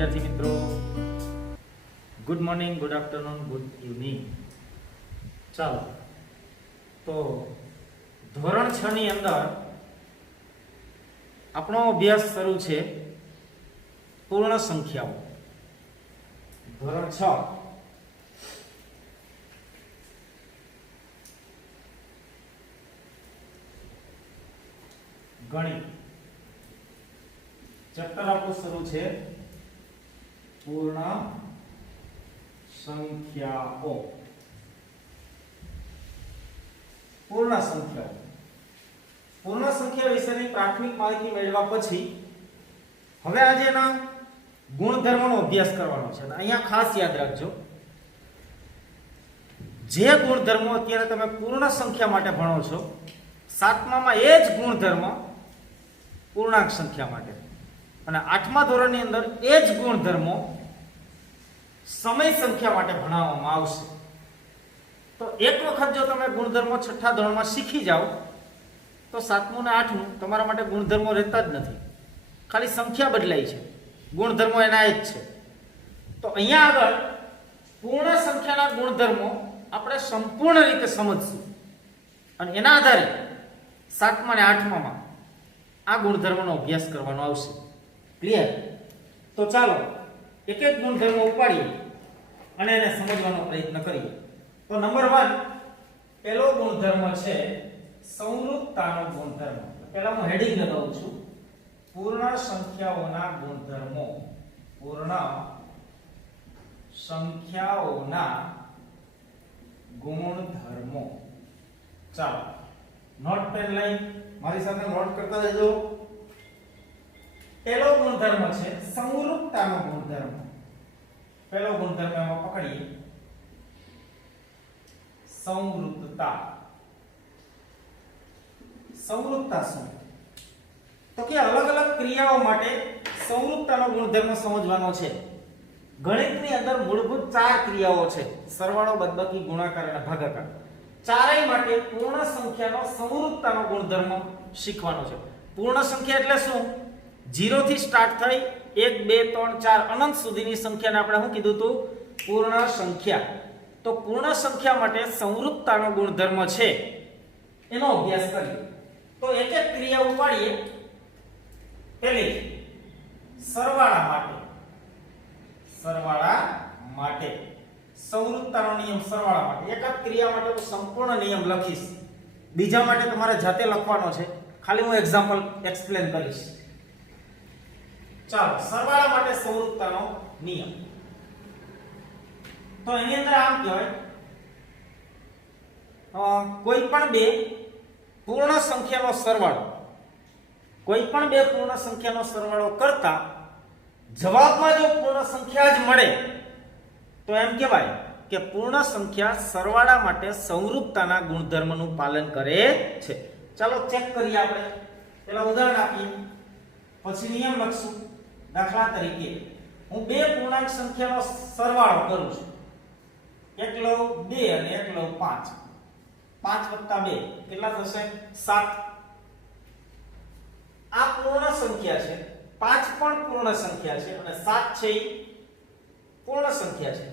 વિદ્યાર્થી મિત્રો, good morning, good afternoon, good evening. ચાલો તો ધોરણ 6 ની અંદર આપણો અભ્યાસ શરૂ છે પૂર્ણ સંખ્યાઓ. ધોરણ 6 ગણિત ચેપ્ટર આપણું શરૂ છે પૂર્ણ સંખ્યાઓ. પૂર્ણ સંખ્યાઓ પૂર્ણ સંખ્યા વિશેની પ્રાથમિક માહિતી મેળવ્યા પછી હવે આજે એના ગુણધર્મોનો અભ્યાસ કરવાનો છે. અહીંયા ખાસ યાદ રાખજો, જે ગુણધર્મો અત્યારે તમે પૂર્ણ સંખ્યા માટે ભણો છો, સાતમામાં એ જ ગુણધર્મ પૂર્ણાંક સંખ્યા માટે, અને આઠમા ધોરણની અંદર એ જ ગુણધર્મો સમય સંખ્યા માટે ભણાવવામાં આવશે. તો એક વખત જો તમે ગુણધર્મો છઠ્ઠા ધોરણમાં શીખી જાઓ તો સાતમું ને આઠમું તમારા માટે ગુણધર્મો રહેતા જ નથી, ખાલી સંખ્યા બદલાય છે, ગુણધર્મો એના જ છે. તો અહીંયા આગળ પૂર્ણ સંખ્યાના ગુણધર્મો આપણે સંપૂર્ણ રીતે સમજશું અને એના આધારે સાતમા અને આઠમામાં આ ગુણધર્મનો અભ્યાસ કરવાનો આવશે. ક્લિયર? તો ચાલો એક એક ગુણધર્મ ઉપાડીએ અને એને સમજવાનો પ્રયત્ન કરીએ. તો નંબર 1 પહેલો ગુણધર્મ છે સંવૃત્તાનો ગુણધર્મ. પહેલા હું હેડિંગ લગાવું છું, પૂર્ણ સંખ્યાઓના ગુણધર્મો. પૂર્ણ સંખ્યાઓના ગુણધર્મો. ચાલો નોટ પેન લઈ મારી સાથે નોટ કરતા જજો. પહેલો ગુણધર્મ છે સંવૃત્તાનો ગુણધર્મ. પહેલો ગુણધર્મ એમાં પકડીએ, સંવૃત્તતા. સંવૃત્તતા શું? તો કે અલગ અલગ ક્રિયાઓ માટે સંવૃત્તાનો ગુણધર્મ સમજવાનો છે. ગણિતની અંદર મૂળભૂત 4 ક્રિયાઓ છે: સરવાળો, બાદબાકી, ગુણાકાર અને ભાગાકાર. ચારેય માટે પૂર્ણ સંખ્યાનો સંવૃત્તાનો ગુણધર્મ શીખવાનો છે. પૂર્ણ સંખ્યા એટલે શું? 0 થી સ્ટાર્ટ થઈ 1 2 3 4 અનંત સુધીની સંખ્યાને આપણે શું કીધું હતું? પૂર્ણ સંખ્યા. તો પૂર્ણ સંખ્યા માટે સંવૃત્તાનો ગુણધર્મ છે, એનો અભ્યાસ કરીએ. તો એક એક ક્રિયા ઉપાડીએ. પહેલી સરવાળા માટે. સરવાળા માટે સંવૃત્તાનો નિયમ સરવાળા માટે. એક જ ક્રિયા માટે હું સંપૂર્ણ નિયમ લખીશ, બીજા માટે તમારે જાતે લખવાનો છે, ખાલી હું એક્ઝામ્પલ એક્સપ્લેન કરીશ. ચાલો સરવાળા માટે સંવૃત્તાનો નિયમ. તો એની અંદર આમ કહેવાય, કોઈ પણ બે પૂર્ણ સંખ્યાનો સરવાળો, કોઈ પણ બે પૂર્ણ સંખ્યાનો સરવાળો કરતા જવાબમાં જો પૂર્ણ સંખ્યા જ મળે તો એમ કહેવાય કે પૂર્ણ સંખ્યા સરવાળા માટે સંવૃત્તાના ગુણધર્મનું પાલન કરે છે. ચાલો ચેક કરીએ. આપણે પેલા ઉદાહરણ આપીએ, પછી નિયમ લખશું. દાખલા તરીકે હું બે પૂર્ણાંક સંખ્યાનો સરવાળો કરું છું. એક લઉં 2 અને એક લઉં 5. 5 + 2 કેટલા થશે? 7. આ પૂર્ણ સંખ્યા છે, 5 પણ પૂર્ણ સંખ્યા છે અને 7 છે એ પૂર્ણ સંખ્યા છે.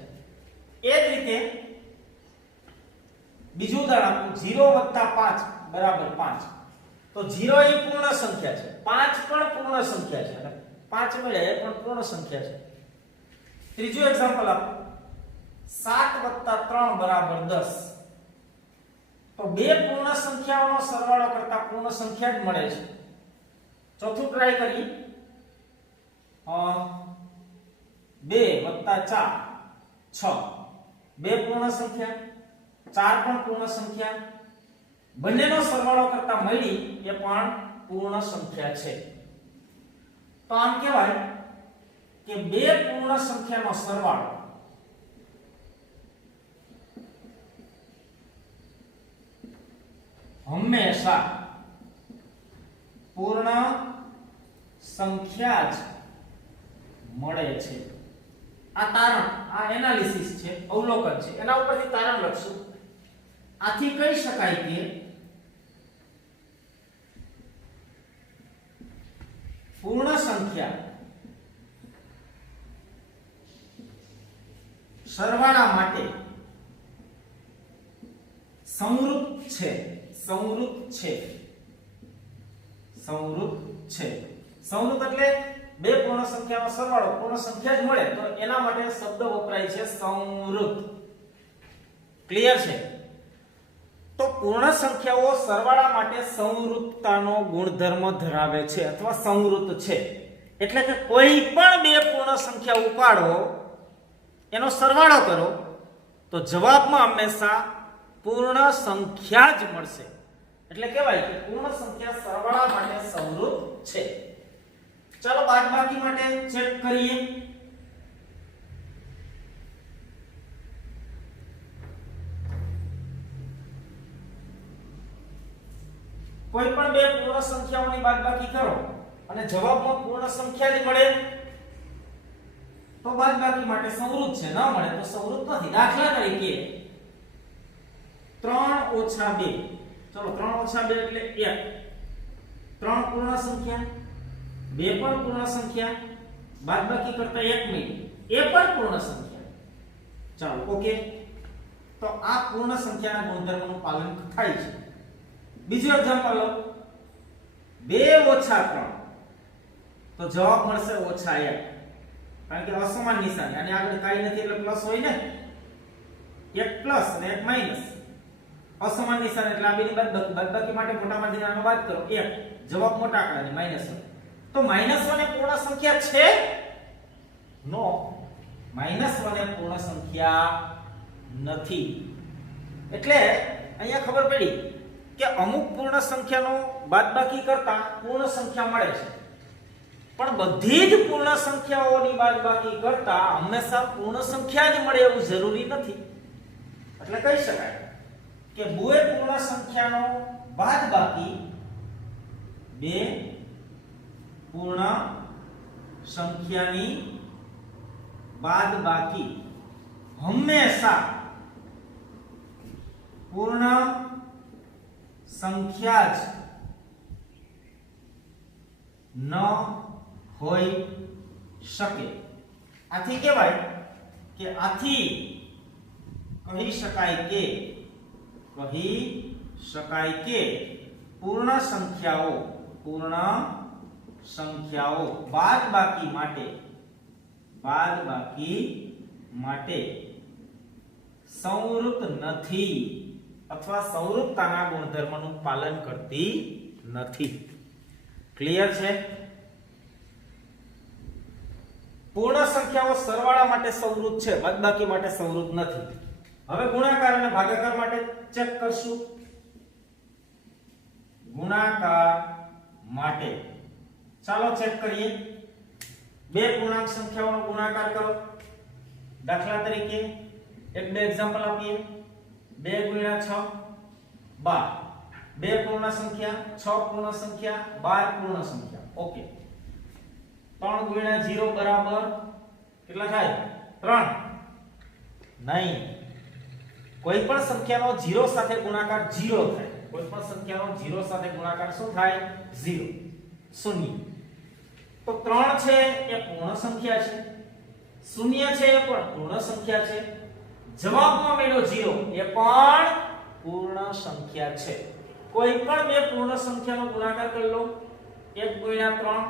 એ જ રીતે બીજું ઉદાહરણ આપું, 0 + 5 = 5. તો 0 એ પૂર્ણ સંખ્યા છે, 5 પણ પૂર્ણ સંખ્યા છે અને 5 મળ્યા એ પણ પૂર્ણ સંખ્યા છે. ત્રીજું એક્ઝામ્પલ આપો, 7 + 3 = 10. તો બે પૂર્ણ સંખ્યાઓનો સરવાળો કરતા પૂર્ણ સંખ્યા જ મળે છે. ચોથું ટ્રાય કરીએ, 2 + 4 = 6. બે પૂર્ણ સંખ્યા, 4 પણ પૂર્ણ સંખ્યા, બંનેનો સરવાળો કરતા મળી એ પણ પૂર્ણ સંખ્યા છે. તો આમ કહેવાય કે બે પૂર્ણ સંખ્યાનો સરવાળો હંમેશા પૂર્ણ સંખ્યા જ મળે છે. આ તારણ, આ એનાલિસિસ છે, અવલોકન છે, એના ઉપરથી તારણ લખશું. આથી કહી શકાય કે પૂર્ણ સંખ્યા સરવાળા માટે સંવૃત છે સંવૃત એટલે બે પૂર્ણ સંખ્યાનો સરવાળો પૂર્ણ સંખ્યા જ મળે તો એના માટે શબ્દ વપરાય છે સંવૃત. ક્લિયર છે? તો પૂર્ણ સંખ્યાઓ સરવાળા માટે સંવૃતતાનો ગુણધર્મ ધરાવે છે અથવા સંવૃત છે. એટલે કે કોઈ પણ બે પૂર્ણ સંખ્યા ઉપાડો એનો સરવાળો કરો તો જવાબમાં હંમેશા પૂર્ણ સંખ્યા જ મળશે. એટલે કહેવાય કે પૂર્ણ સંખ્યા સરવાળા માટે સંવૃત છે. ચાલો બાદબાકી માટે ચેક કરીએ. કોઈ પણ બે પૂર્ણ સંખ્યાઓની બાદબાકી કરો અને જવાબમાં પૂર્ણ સંખ્યા જ મળે તો બાદબાકી માટે સંવૃત છે, ન મળે તો સંવૃત નથી. દાખલા તરીકે 3 ઓછા 2, ચલો 3 ઓછા 2 એટલે 1. 3 પૂર્ણ સંખ્યા, 2 પણ પૂર્ણ સંખ્યા, બાદબાકી કરતા 1 નહીં, એ પણ પૂર્ણ સંખ્યા. ચાલો ઓકે, તો આ પૂર્ણ સંખ્યાના ગુણધર્મનું પાલન થાય છે. બીજું એક્ઝામ્પલ લો, 2 ઓછા 3 તો જવાબ મળશે -1, કારણ કે અસમાન નિશાની અને આગળ કાઈ નથી એટલે પ્લસ હોય ને, એક પ્લસ અને એક માઈનસ. અસમાન નિશાની એટલે આ બેની બાદબાકી માટે મોટામાંથી નાનો બાદ કરો 1, જવાબ મોટા આંકડાની -1. તો -1 એ પૂર્ણ સંખ્યા છે? નો, -1 એ પૂર્ણ સંખ્યા નથી. એટલે અહીંયા ખબર પડી કે અમુક પૂર્ણ સંખ્યાનો બાદબાકી કરતા પૂર્ણ સંખ્યા મળે છે, પણ બધી જ પૂર્ણ સંખ્યાઓની બાદબાકી કરતા હંમેશા પૂર્ણ સંખ્યા જ મળે એવું જરૂરી નથી. એટલે કહી શકાય કે બે પૂર્ણ સંખ્યાનો બાદબાકી બે પૂર્ણ સંખ્યાની બાદબાકી હંમેશા પૂર્ણ સંખ્યા જ ન હોઈ શકે. આથી કહેવાય કે આથી કહી શકાય કે પૂર્ણ સંખ્યાઓ બાદબાકી માટે સંવૃત નથી અથવા સંવૃતતાના ગુણધર્મનું પાલન કરતી નથી. ક્લિયર છે? પૂર્ણ સંખ્યાઓ સરવાળા માટે સંવૃત છે, બાદબાકી માટે સંવૃત નથી. હવે ગુણાકાર અને ભાગાકાર માટે ચેક કરશું. ગુણાકાર માટે ચાલો ચેક કરીએ. બે પૂર્ણાંક સંખ્યાઓનો ગુણાકાર કરો. દાખલા તરીકે એક બે એક્ઝામ્પલ આપીએ. 2 ગુણ્યા 6 12. બે પૂર્ણ સંખ્યા, 6 પૂર્ણ સંખ્યા, 12 પૂર્ણ સંખ્યા. ઓકે. 3 ગુણ્યા 0 બરાબર કેટલા થાય? 3. નહીં, કોઈ પણ સંખ્યાનો 0 સાથે ગુણાકાર 0 થાય. કોઈ પણ સંખ્યાનો 0 સાથે ગુણાકાર શું થાય? 0, શૂન્ય. તો 3 છે એ પૂર્ણ સંખ્યા છે, 0 છે એ પણ પૂર્ણ સંખ્યા છે, જવાબમાં મળ્યો 0 એ પણ પૂર્ણ સંખ્યા છે. કોઈ પણ બે પૂર્ણ સંખ્યાનો ગુણાકાર કરી લો. 1 ગુણ્યા 3,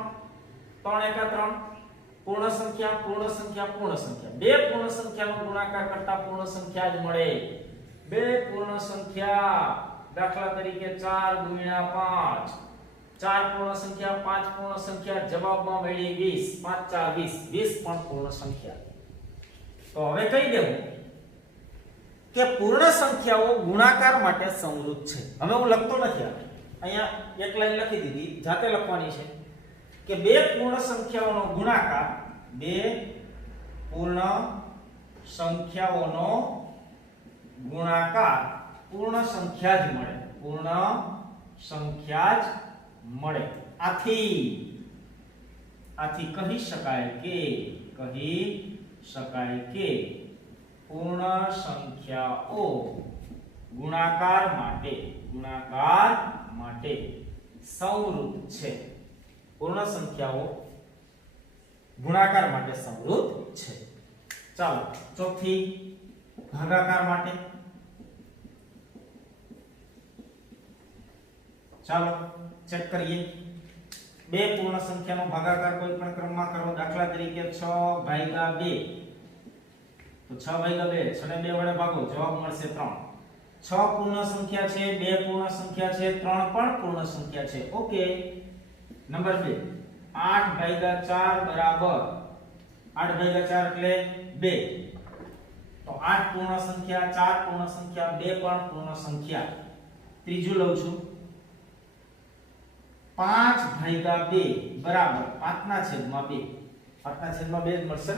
3 એકા 3, પૂર્ણ સંખ્યા પૂર્ણ સંખ્યા પૂર્ણ સંખ્યા. બે પૂર્ણ સંખ્યાનો ગુણાકાર કરતા પૂર્ણ સંખ્યા જ મળે. બે પૂર્ણ સંખ્યા દાખલા તરીકે 4 ગુણ્યા 5, 4 પૂર્ણ સંખ્યા, 5 પૂર્ણ સંખ્યા, જવાબમાં મળી 20, 5 4 20, 20 પણ પૂર્ણ સંખ્યા. તો હવે કહી દેવું કે પૂર્ણ સંખ્યાઓ ગુણાકાર માટે સંવૃત છે. હવે હું લખતો નથી, અહીંયા એક લાઈન લખી દીધી, જાતે લખવાની છે કે બે પૂર્ણ સંખ્યાઓનો ગુણાકાર, બે પૂર્ણ સંખ્યાઓનો ગુણાકાર પૂર્ણ સંખ્યા જ મળે, પૂર્ણ સંખ્યા જ મળે. આથી કહી શકાય કે પૂર્ણ સંખ્યાઓ ગુણાકાર માટે સંવૃત છે. પૂર્ણ સંખ્યાઓ ગુણાકાર માટે સંવૃત છે. ચાલો ચોથી ભાગાકાર માટે ચાલો ચેક કરીએ બે પૂર્ણ સંખ્યાનો ભાગાકાર કોઈ પણ ક્રમમાં કરો દાખલા તરીકે 6 ભાગ્યા 2 તો 6 ભાગ્યા 2 6 ને 2 વડે ભાગો જવાબ મળશે 3 6 પૂર્ણ સંખ્યા છે 2 પૂર્ણ સંખ્યા છે 3 પણ પૂર્ણ સંખ્યા છે ઓકે નંબર 2 8 ભાગ્યા 4 બરાબર 8 ભાગ્યા 4 એટલે 2 તો 8 પૂર્ણ સંખ્યા 4 પૂર્ણ સંખ્યા 2 પણ પૂર્ણ સંખ્યા ત્રીજું લઉં છું 5 ભાગ્યા 2 બરાબર 5 ના છેદમાં 2 5 ના છેદમાં 2 જ મળશે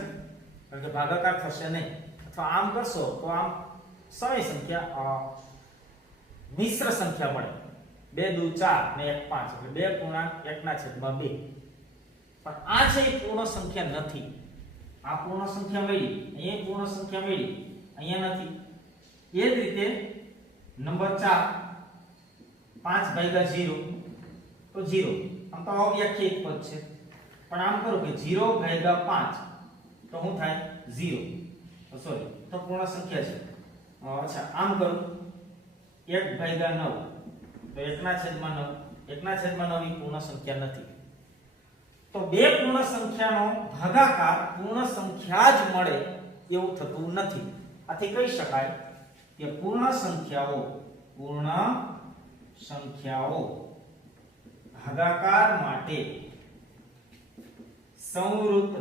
કારણ કે ભાગાકાર થશે નહીં અથવા આમ કરશો તો આમ સમય સંખ્યા મિશ્ર સંખ્યા મળે 2 દુ 4 ને 1 5 એટલે 2 પૂર્ણાંક 1 ના છેદમાં 2 પણ આ છે એ પૂર્ણ સંખ્યા નથી આ પૂર્ણ સંખ્યા મળી અહીંયા પૂર્ણ સંખ્યા મળી અહીંયા નથી એ જ રીતે નંબર 4 5 ભાગ્યા 0 તો 0 આમ તો અવ્યાખ્યાયિત પદ છે પણ આમ કરો કે 0 ભાગ્યા 5 તો શું થાય 0 સોરી તો પૂર્ણ સંખ્યા છે અચ્છા આમ કરું 1 ભાગ્યા 9 તો 1 ના છેદમાં 9 1 ના છેદમાં 9 એ પૂર્ણ સંખ્યા નથી તો બે પૂર્ણ સંખ્યાનો ભાગાકાર પૂર્ણ સંખ્યા જ મળે એવું થતું નથી આથી કહી શકાય કે પૂર્ણ સંખ્યાઓ ભાગાકાર માટે સંવૃત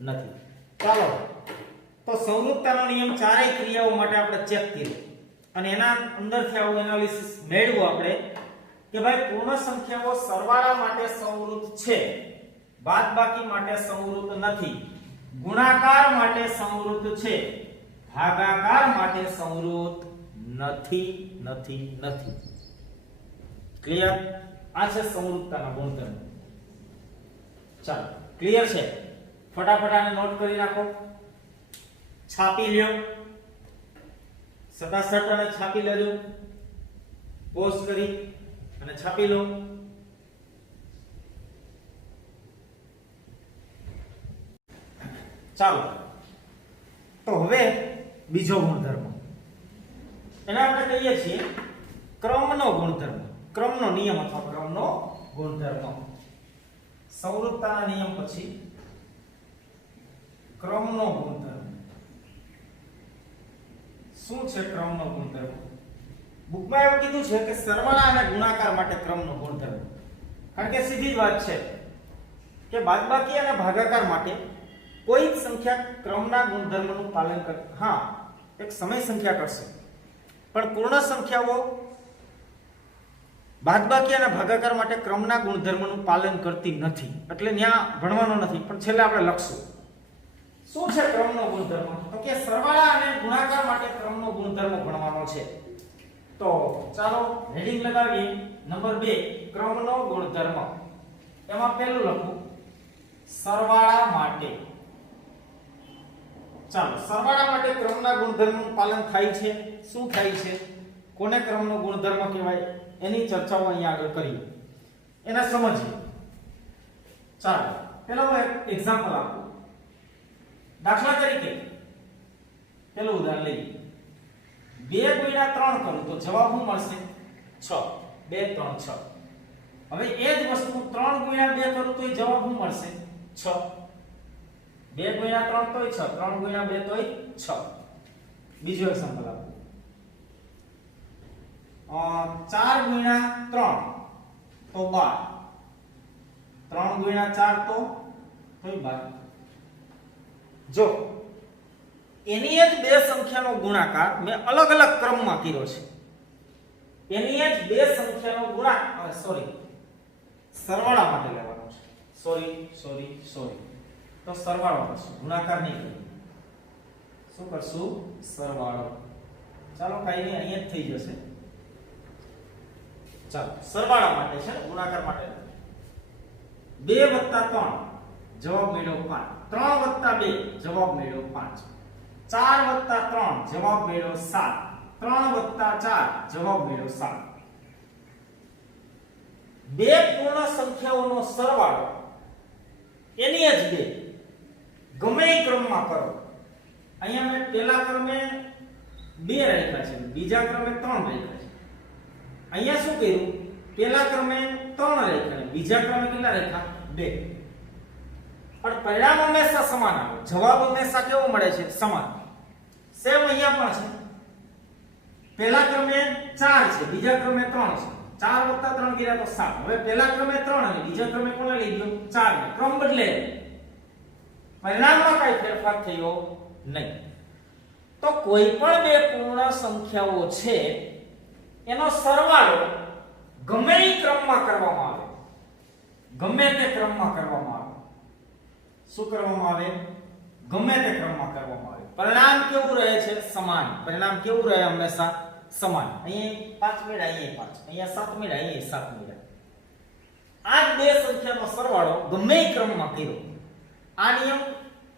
નથી ચાલો તો સંવૃતતાનો નિયમ ચારેય ક્રિયાઓ માટે આપણે ચેક કર્યો અને એના અંદરથી આવું એનાલિસિસ મેળવ્યું આપણે કે ભાઈ પૂર્ણ સંખ્યાઓ સરવાળા માટે સંવૃત છે બાદબાકી માટે સંવૃત નથી ગુણાકાર માટે સંવૃત છે ભાગાકાર માટે સંવૃત નથી ક્લિયર આ છે સંવૃતતાના ગુણધર્મ ચાલો ક્લિયર છે ફટાફટ આને નોટ કરી નાખો છાપી લ્યો સટાસટ અને છાપી લેજો પોઝ કરી અને છાપી લો ચાલો તો હવે બીજો ગુણધર્મ એને આપણે કહીએ છીએ ક્રમનો ગુણધર્મ ક્રમનો નિયમ અથવા ક્રમનો ગુણધર્મ સંવૃતતાના નિયમ પછી ક્રમનો ગુણધર્મ શું છે ક્રમનો ગુણધર્મ બુકમાં એવું કીધું છે કે સરવાળા અને ગુણાકાર માટે ક્રમનો ગુણધર્મ કારણ કે સીધી જ વાત છે કે બાદબાકી અને ભાગાકાર માટે કોઈ જ સંખ્યા ક્રમના ગુણધર્મનું પાલન કરે હા એક સમય સંખ્યા કરશે પણ પૂર્ણ સંખ્યાઓ બાદબાકી અને ભાગાકાર માટે ક્રમના ગુણધર્મનું પાલન કરતી નથી એટલે ત્યાં ભણવાનો નથી પણ છેલ્લે આપણે લખશું શું છે ક્રમનો ગુણધર્મ તો કે સરવાળા અને ગુણાકાર માટે ક્રમનો ગુણધર્મ ભણવાનો છે તો ચાલો હેડિંગ લગાવીએ નંબર 2 ક્રમનો ગુણધર્મ એમાં પહેલું લખું સરવાળા માટે ચાલો સરવાળા માટે ક્રમના ગુણધર્મનું પાલન થાય છે શું થાય છે કોને ક્રમનો ગુણધર્મ કહેવાય એની ચર્ચાઓ અહીંયા આગળ કરીએ એના સમજીએ ચાલો પહેલા હું એક એક્ઝામ્પલ આપું દાખલા તરીકે પહેલું ઉદાહરણ લઈએ 2 ગુણ્યા 3 કરું તો જવાબ શું મળશે 6 2 3 6 હવે એ જ વસ્તુ 3 ગુણ્યા 2 કરું તો જવાબ શું મળશે 6 2 ગુણ્યા 3 તોય 6 3 ગુણ્યા 2 તોય 6 બીજો એક્ઝામ્પલ આપું 4 ગુણ્યા 3 તો 12 3 ગુણ્યા 4 તો તોય 12 જો એની જ બે સંખ્યાનો ગુણાકાર મેં અલગ અલગ ક્રમમાં કર્યો છે એની જ બે સંખ્યાનો ગુણાકાર સરવાળા માટે લેવાનો છે સોરી તો સરવાળો કરશું ગુણાકાર નહીં કરીએ શું કરશું સરવાળો ચાલો કાઈ નહીં અહીંયા જ થઈ જશે ચાલો સરવાળા માટે છે ગુણાકાર માટે 2 + 3 જવાબ મળ્યો 5 3 + 2 જવાબ મળ્યો 5 4 + 3 જવાબ મળ્યો 7 3 + 4 જવાબ મળ્યો 7 બે પૂર્ણ સંખ્યાઓનો સરવાળો એની જ બે ગમે એ ક્રમમાં કરો. અહીંયા મેં પહેલા ક્રમે 2 રાખ્યા છે, બીજા ક્રમે 3 રાખ્યા છે. અહીંયા શું કર્યું? પહેલા ક્રમે 3 રાખ્યા અને બીજા ક્રમે કેટલા રાખ્યા? 2. પણ પરિણામ હંમેશા સમાન આવે. જવાબ હંમેશા કેવો મળે છે? સમાન. સેમ અહીંયા પણ છે. પહેલા ક્રમે 4 છે, બીજા ક્રમે 3 છે. 4 + 3 કર્યા તો 7. હવે પહેલા ક્રમે 3 અને બીજા ક્રમે કોને લઈ ગયો? 4 ને. ક્રમ બદલે, પરિણામમાં કઈ ફેરફાર થયો નહીં. તો કોઈ પણ બે પૂર્ણ સંખ્યાઓ છે એનો સરવાળો ગમે એ ક્રમમાં કરવામાં આવે, ગમે તે ક્રમમાં કરવામાં આવે. શું કરવામાં આવે? ગમે તે ક્રમમાં કરવામાં આવે. પરિણામ કેવું રહે છે? સમાન. પરિણામ કેવું રહે? હંમેશા સમાન. અહીંયા 5 મેળા, અહીંયા 5, અહીંયા 7 મેળા, અહીંયા 7 મેળા. આ બે સંખ્યાનો સરવાળો ગમે એ ક્રમમાં કર્યો. આ નિયમ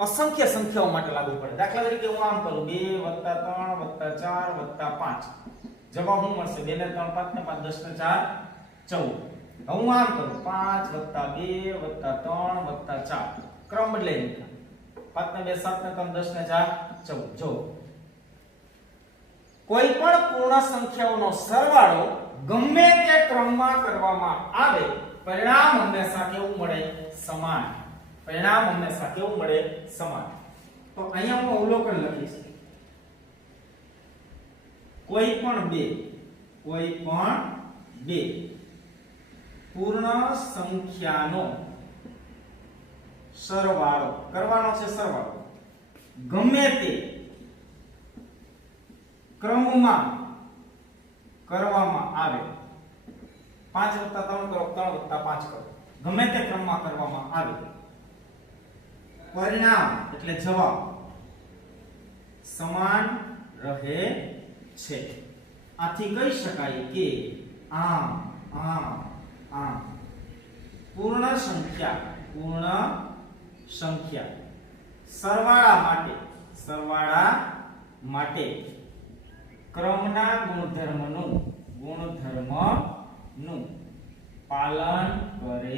અસંખ્ય સંખ્યાઓ માટે લાગુ પડે. દાખલા તરીકે હું આમ કરું 2 + 3 + 4 + 5. જવાબ શું મળશે? 2 ને 3 5 ને 5 10 ને 4 14. હું આમ કરું 5 + 2 + 3 + 4. ક્રમ બદલાઈ ગયો. 5 ને 2 7 ને 3 10 ને 4 14. જો કોઈ પણ પૂર્ણ સંખ્યાઓનો સરવાળો ગમે તે ક્રમમાં કરવામાં આવે, પરિણામ હંમેશા કેવું મળે? સમાન. પરિણામ હંમેશા કેવું મળે? સમાન. તો અહીંયા હું અવલોકન લખીશ. કોઈ પણ બે પૂર્ણ સંખ્યાનો સરવાળો કરવાનો છે. સરવાળો ગમે તે ક્રમમાં કરવામાં આવે, 5 + 3 કરો, 3 + 5 કરો, ગમે તે ક્રમમાં કરવામાં આવે, પરિણામ એટલે જવાબ સમાન રહે છે. આથી કહી શકાય કે આમ પૂર્ણ સંખ્યા સરવાળા માટે ક્રમના ગુણધર્મનું પાલન કરે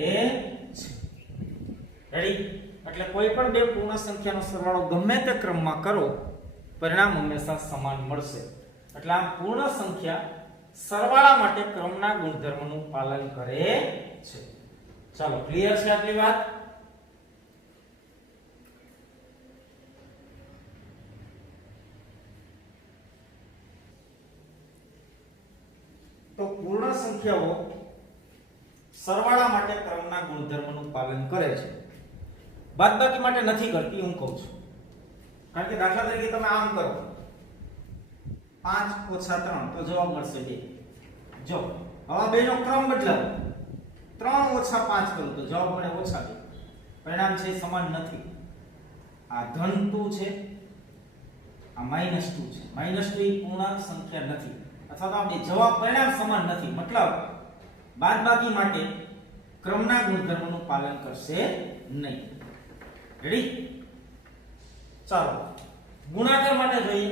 છે. રેડી? એટલે કોઈ પણ બે પૂર્ણ સંખ્યાનો સરવાળો ગમે તે ક્રમમાં કરો, પરિણામ હંમેશા સમાન મળશે. એટલે આ પૂર્ણ સંખ્યા સરવાળા માટે ક્રમના ગુણધર્મનું પાલન કરે છે. ચાલો, ક્લિયર છે આટલી વાત? તો પૂર્ણ સંખ્યાઓ સરવાળા માટે ક્રમના ગુણધર્મનું પાલન કરે છે, બાદબાકી માટે નથી કરતી, હું કહું છું. કારણ કે દાખલા તરીકે તમે આમ કરો 5 - 3 તો જવાબ મળશે 2. જો હવે બેનો ક્રમ બદલાવો, 3 - 5 કરું તો જવાબ મળે -2. પરિણામ છે સમાન નથી. આ +2 છે, આ -2 છે. -2 એ પૂર્ણ સંખ્યા નથી, અથવા તો આપણે જવાબ પરિણામ સમાન નથી. મતલબ બાદબાકી માટે ક્રમના ગુણધર્મનું પાલન કરશે નહીં. રેડી? ચાલો, ગુણાકાર માટે જોઈએ.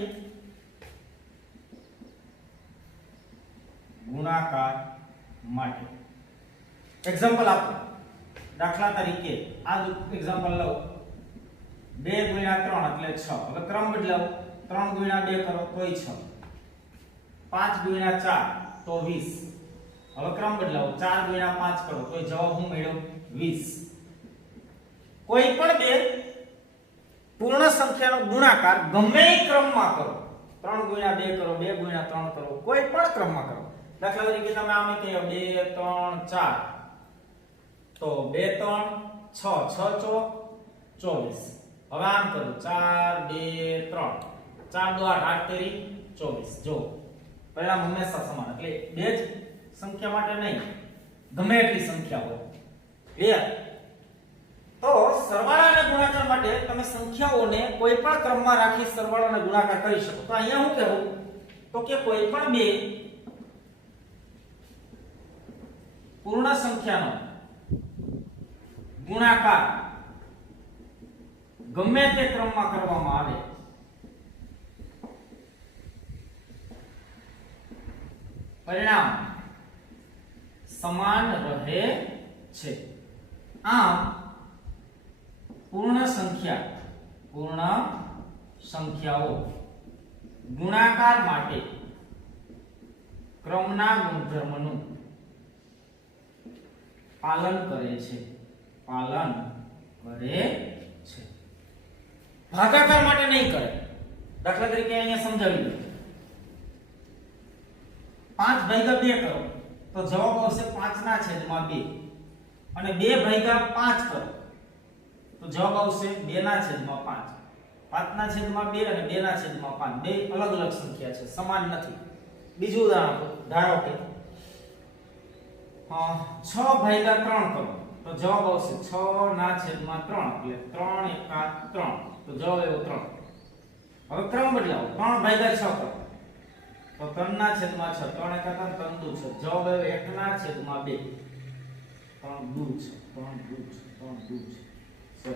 ગુણાકાર માટે એક્ઝામ્પલ આપો. દાખલા તરીકે આ એક્ઝામ્પલ લો, 2 × 3 એટલે 6. હવે ક્રમ બદલાવો, 3 × 2 કરો તોય 6, 5 × 4 તો 20. હવે ક્રમ બદલાવો, 4 × 5 કરો તોય જવાબ હું મેળવ્યો 20. કોઈ પણ બે પૂર્ણ સંખ્યાનો ગુણાકાર ગમે એ ક્રમમાં કરો, 3 × 2 કરો, 2 × 3 કરો, કોઈ પણ ક્રમમાં કરો. દાખલા તરીકે તમે આમ કહો 2 3 4 તો 2 3 6 6 ચોક 24. હવે આમ કરો 4 2 3 4 2 8 8 તેરી 24. જો પરિણામ હંમેશા સમાન. એટલે બે જ સંખ્યા માટે નહીં, ગમે એટલી સંખ્યા હોય. ક્લિયર? તો સરવાળા અને ગુણાકાર માટે તમે સંખ્યાઓને કોઈ પણ ક્રમમાં રાખી સરવાળો અને ગુણાકાર કરી શકો. તો અહીંયા હું કહેવું તો કે કોઈ પણ બે પૂર્ણ સંખ્યાનો ગુણાકાર ગમે તે ક્રમમાં કરવામાં આવે, પરિણામ સમાન રહે છે. આમ પૂર્ણ સંખ્યા પૂર્ણ સંખ્યાઓ ગુણાકાર માટે ક્રમના ગુણધર્મનું પાલન કરે છે. ભાગાકાર માટે નહીં કરે. દાખલા તરીકે અહીંયા સમજાવી દઉં. 5 ભાગ્યા 2 કરો તો જવાબ આવશે 5/2 અને 2 ભાગ્યા 5 કરો તો જવાબ આવશે 2/5. 5/2 અને 2/5 બે અલગ અલગ સંખ્યા છે, સમાન નથી. બીજું ઉદાહરણ ધારો કે 6 ભાગ્યા 3 કરો તો જવાબ આવશે 6/3 એટલે 3 × 3 તો જવાબ આવ્યો 3. હવે ક્રમ બદલાવો. 3 ભાગ્યા 6 કરો તો 3/6 3 × 3 3 છે. જવાબ આવ્યો 1/2 3 છે.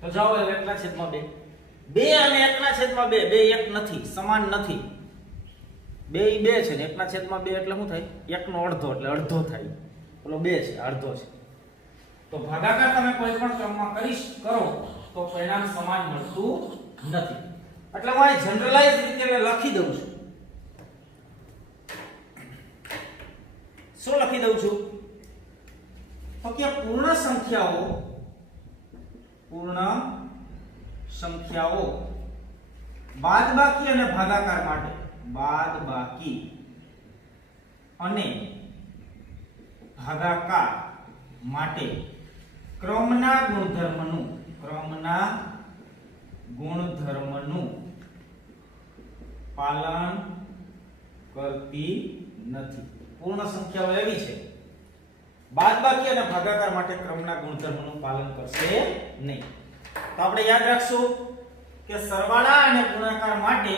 તો જવાબ આવ્યો 1/2. 2 અને 1/2 બે એક નથી, સમાન નથી. 2 ઈ 2 છે ને 1/2 એટલે શું થાય? 1 નો અડધો એટલે અડધો થાય. ઓલો 2 છે, અડધો છે. તો ભાગાકાર તમે કોઈ પણ ક્રમમાં કરો તો પરિણામ સમાન મળતું નથી. એટલે હું આ જનરલાઈઝ રીતે લખી દઉં છું. શું લખી દઉં છું? તો કે પૂર્ણ સંખ્યાઓ બાદબાકી અને ભાગાકાર માટે ક્રમના ગુણધર્મનું પાલન કરતી નથી. પૂર્ણ સંખ્યાઓ એવી છે બાદબાકી અને ભાગાકાર માટે ક્રમના ગુણધર્મનું પાલન કરશે નહીં. તો આપણે યાદ રાખશું કે સરવાળા અને ગુણાકાર માટે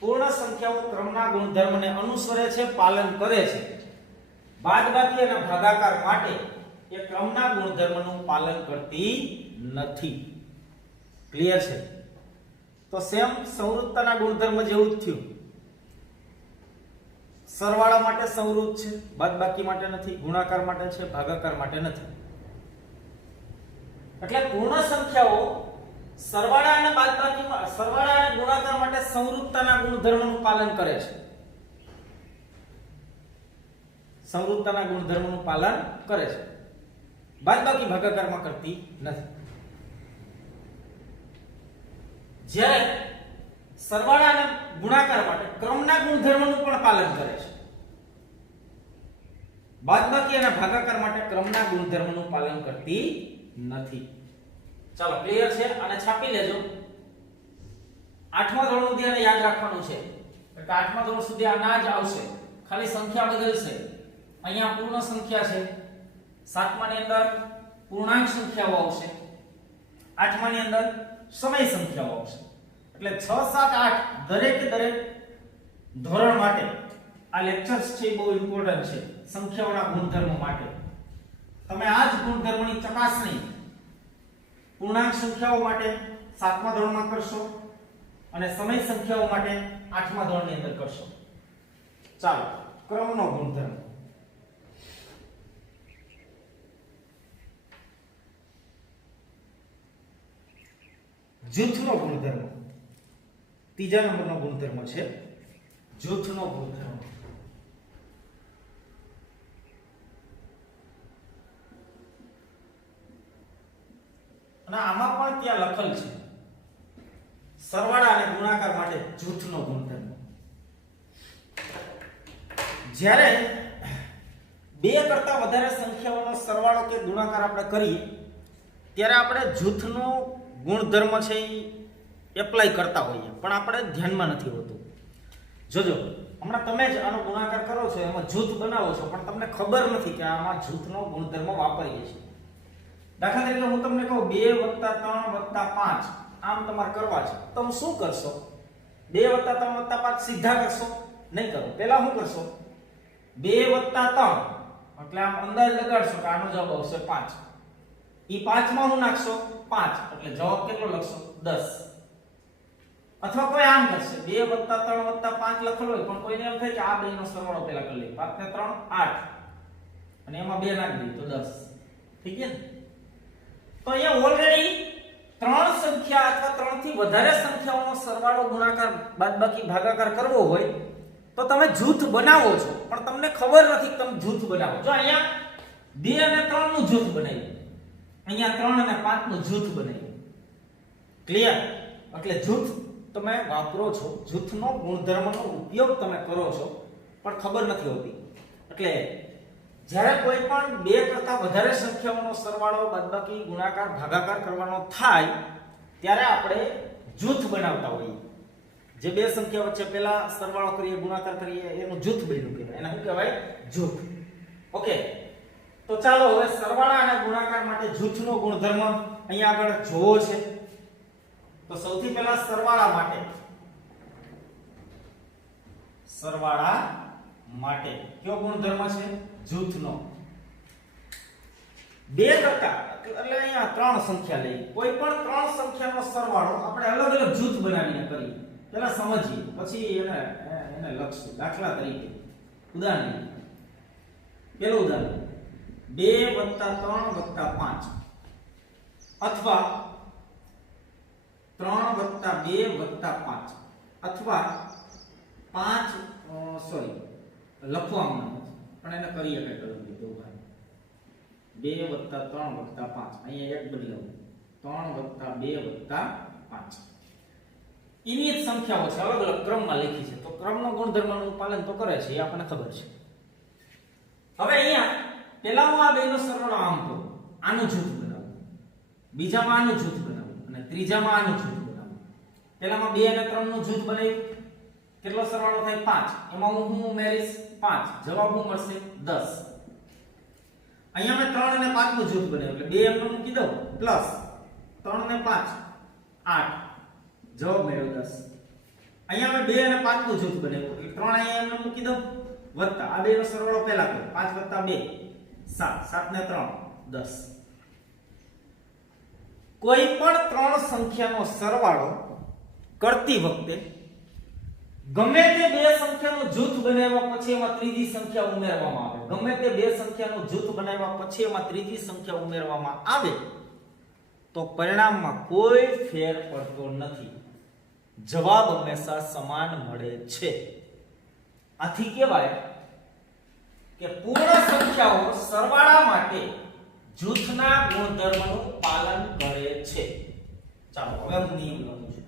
પૂર્ણ સંખ્યાઓ ક્રમના ગુણધર્મને અનુસરે છે, પાલન કરે છે. બાદબાકી અને ભાગાકાર માટે એ ક્રમના ગુણધર્મનું પાલન કરતી નથી. ક્લિયર છે? તો સેમ સંવૃત્તના ગુણધર્મ જેવું જ થયું. સરવાળા માટે સંવૃત્ત છે, બાદબાકી માટે નથી, ગુણાકાર માટે છે, ભાગાકાર માટે નથી. એટલે પૂર્ણ સંખ્યાઓ સરવાળા અને ગુણાકાર માટે સંવૃત્તના ગુણધર્મનું પાલન કરે છે. સંવૃત્તના ગુણધર્મનું પાલન કરે છે, બાદબાકી ભાગાકારમાં કરતી નથી. જ્યારે સરવાળા અને ગુણાકાર માટે ક્રમના ગુણધર્મનું પણ પાલન કરે છે, બાદબાકી અને ભાગાકાર માટે ક્રમના ગુણધર્મનું પાલન કરતી નથી. ચાલો ક્લિયર છે? અને છાપી લેજો. 8મા ધોરણ સુધી આને યાદ રાખવાનું છે. એટલે 8મા ધોરણ સુધી આ ના જ આવશે, ખાલી સંખ્યા બદલશે. અહીંયા પૂર્ણ સંખ્યા છે, 7મા ની અંદર પૂર્ણાંક સંખ્યાઓ આવશે, 8મા ની અંદર સમય સંખ્યાઓ આવશે. એટલે 6 7 8 દરેક ધોરણ માટે આ લેક્ચર્સ છે બહુ ઇમ્પોર્ટન્ટ છે સંખ્યાઓના ગુણધર્મો માટે. તમે આ જ ગુણધર્મોની ચકાસણી પૂર્ણાંક સંખ્યાઓ માટે 7મા ધોરણમાં કરશો અને સમય સંખ્યાઓ માટે 8મા ધોરણની અંદર કરશો. ચાલો, ક્રમનો ગુણધર્મ. જૂથનો ગુણધર્મ ત્રીજા નંબરનો ગુણધર્મ છે જૂથનો ગુણધર્મ. અને આમાં પણ ત્યાં લખેલ છે સરવાળા અને ગુણાકાર માટે જૂથનો ગુણધર્મ. જ્યારે બે કરતા વધારે સંખ્યાઓનો સરવાળો કે ગુણાકાર આપણે કરીએ ત્યારે આપણે જૂથનો ગુણધર્મ છે એ એપ્લાય કરતા હોઈએ, પણ આપણે ધ્યાનમાં નથી હોતું. જોજો, હમણાં તમે જ આનો ગુણાકાર કરો છો, એમાં જૂથ બનાવો છો, પણ તમને ખબર નથી કે આમાં જૂથનો ગુણધર્મ વાપરીએ છીએ. દાખલા તરીકે હું તમને કહું 2 + 3 + 5 આમ તમારે કરવા છે, તો તમે શું કરશો? 2 + 3 + 5 સીધા કરશો? નહીં કરો. પહેલા શું કરશો? 2 + 3 એટલે આમ અંદાજ લગાડશો કે આનો જવાબ આવશે 5. ઈ 5 માં હું નાખશો 5 એટલે જવાબ કેટલો લખશો? 10. અથવા કોઈ આમ કરશે 2 + 3 + 5 લખેલો હોય, પણ કોઈને એમ થાય કે આ બેનો સરવાળો પહેલા કરી લઈએ. 5 ને 3 8 અને એમાં 2 નાખી દઈએ તો 10. ઠીક છે ને? તો અહીંયા ઓલરેડી ત્રણ સંખ્યા અથવા ત્રણથી વધારે સંખ્યાઓનો સરવાળો, ગુણાકાર, બાદબાકી, ભાગાકાર કરવો હોય તો તમે જૂથ બનાવો છો, પણ તમને ખબર નથી કે તમે જૂથ બનાવો. જો અહીંયા 2 અને 3 નું જૂથ બનાવ્યું, અહીંયા 3 અને 5 નું જૂથ બનાવ્યું. ક્લિયર? એટલે જૂથ તમે વાપરો છો, જૂથનો ગુણધર્મનો ઉપયોગ તમે કરો છો, પણ ખબર નથી હોતી. એટલે જ્યારે કોઈ પણ 2 કરતા વધારે સંખ્યાઓનો સરવાળો, બાદબાકી, ગુણાકાર, ભાગાકાર કરવાનો થાય ત્યારે આપણે જૂથ બનાવતા હોઈએ. જે 2 સંખ્યા વચ્ચે પહેલા સરવાળો કરીએ, ગુણાકાર કરીએ, એનું જૂથ બન્યું કહેવાય. એને શું કહેવાય? જૂથ. ઓકે, તો ચાલો હવે સરવાળા અને ગુણાકાર માટે જૂથનો ગુણધર્મ અહીંયા આગળ જોવો છે. તો સૌથી પહેલા સરવાળા માટે કયો ગુણધર્મ છે? જૂથનો. 2 કરતા એટલે અહીંયા 3 સંખ્યા લઈએ, કોઈ પણ 3 સંખ્યાનો સરવાળો આપણે અલગ અલગ જૂથ બનાવીને કરીએ. પહેલા સમજીએ, પછી એને લખશું. દાખલા તરીકે ઉદાહરણ લઈએ. પહેલું ઉદાહરણ 2 + 3 + 5 અથવા 3 + 2 + 5 અથવા 5 સોરી લખવામાં પણ એને કરીએ કઈ કરું દીધું ભાઈ. 2 + 3 + 5 અહીંયા એક બદલાવું. 3 + 2 + 5 એની જ સંખ્યાઓ છે, અલગ અલગ ક્રમમાં લખી છે. તો ક્રમનો ગુણધર્મનું પાલન તો કરે છે, એ આપણને ખબર છે. હવે અહીંયા પહેલામાં આ બેનો સરવાળો આમ કરું, આનું જૂથ બનાવું, બીજામાં આનું જૂથ બનાવું અને ત્રીજામાં આનું જૂથ બનાવું. પહેલામાં 2 અને 3 નું જૂથ બનાવ્યું, કેટલો સરવાળો થાય? 5. એમાં હું ઉમેરીશ 5, જવાબ શું મળશે? 10. અહીંયા મેં 3 અને 5 નું જૂથ બનાવ્યું એટલે 2 એમનો મૂકી દઉં પ્લસ 3 અને 5 8, જવાબ મળ્યો 10. અહીંયા મેં 2 અને 5 નું જૂથ બનાવ્યું એટલે 3 અહીંયા એમનો મૂકી દઉં વત્તા આ બેનો સરવાળો પહેલા કરો, 5 + 2 7, 7 ને 3 10. કોઈ પણ 3 સંખ્યાનો સરવાળો કરતી વખતે ગમે તે 2 સંખ્યાનું જૂથ બનાવ્યા પછી એમાં ત્રીજી સંખ્યા ઉમેરવામાં આવે. ગમે તે 2 સંખ્યાનું જૂથ બનાવ્યા પછી એમાં ત્રીજી સંખ્યા ઉમેરવામાં આવે તો પરિણામમાં કોઈ ફેર પડતો નથી. જવાબ હંમેશા સમાન મળે છે. આથી કહેવાય કે પૂર્ણ સંખ્યાઓ સરવાળા માટે જૂથના ગુણધર્મનું પાલન કરે છે. ચાલો હવે હું નિયમ લખું છું,